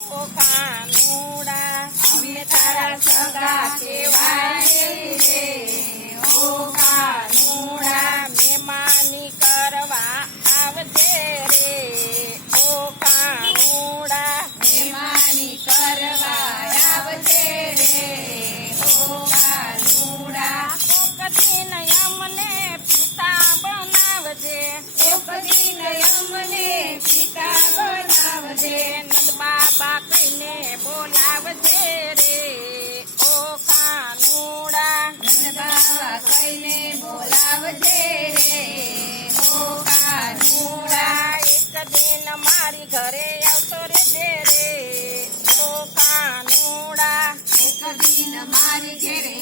કાનુડા અમે તારા સગા કાનુડા મહેમાની કરવા આવજે રે. ઓ કાનુડા મેમાની કરવા આવજે રે. ઓ કાનુડા કોક દિન અમને પિતા બનાવજે. અમને પિતા બનાવજે. ઘરે આવતો રે ઓ કાનુડા એક દિન મારી ઘેરે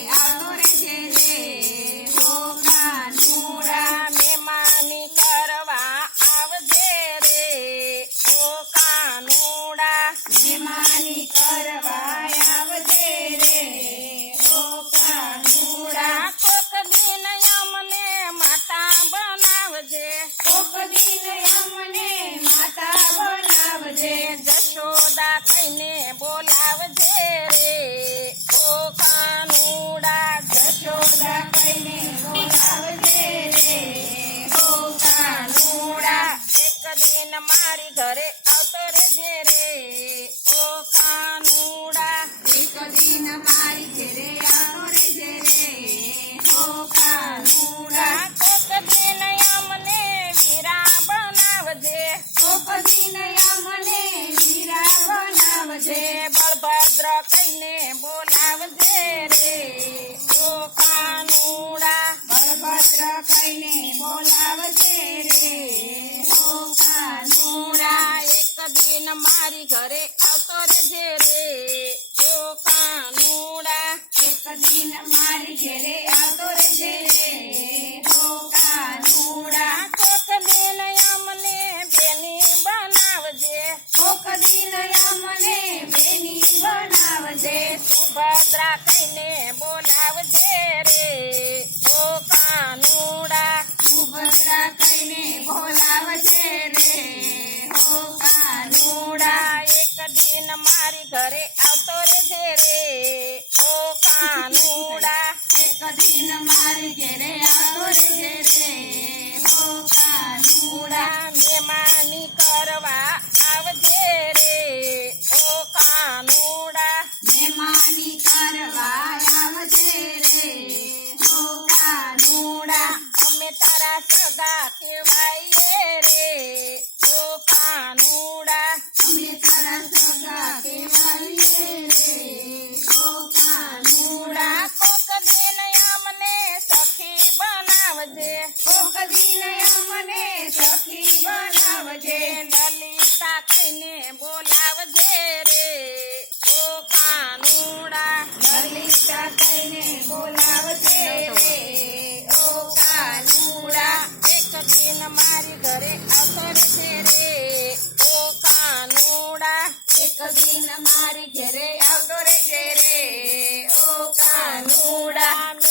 ઘરે આવતો રેજે રે. ઓ કાનુડા. એક દિન મારી ઘરે આવતો રહેજે રે. ઓ કાનુડા. કોક દિન અમને વીરા બનાવજે. કોક દિન અમને વીરા બનાવજે. બળભદ્ર કહીને બોલાવજે રે. ઓ કાનુડા. બળભદ્ર કહીને બોલાવજે. એક મારી ઘરે આવતો રેજે રે. ઓ કાનુડા એક દિન મારી ઘેરે આવતો રેજે રે. ઓ કાનુડા કોક દિન અમને બેની બનાવજે. કોક દિન અમને બેની બનાવજે. સુભદ્રા કહીને બોલાવજે રે. ઓ કાનુડા સુભદ્રા કહીને બોલાવજે રે. મારી ઘરે આવતો રેજે રે. ઓ કાનુડા. એક દિન મારી ઘેરે આવતો રહેજે રે. ઓ કાનુડા. મહેમાની કરવા આવજે રે. ઓ કાનુડા. મહેમાની કરવા આવજે રે. ઓ કાનુડા. અમે તારા સગા કહેવાઈએ રે. સખી બનાવજે. લલિતા કહીને બોલાવજે રે. ઓ કાનુડા. લલિતા કહીને બોલાવજે રે. ઓ કાનુડા. એક દિન મારી ઘરે અસર છે રે. ઓ કાનુડા. એક દિન મારી ઘરે આવતો રે રે. ઓ કાનુડા.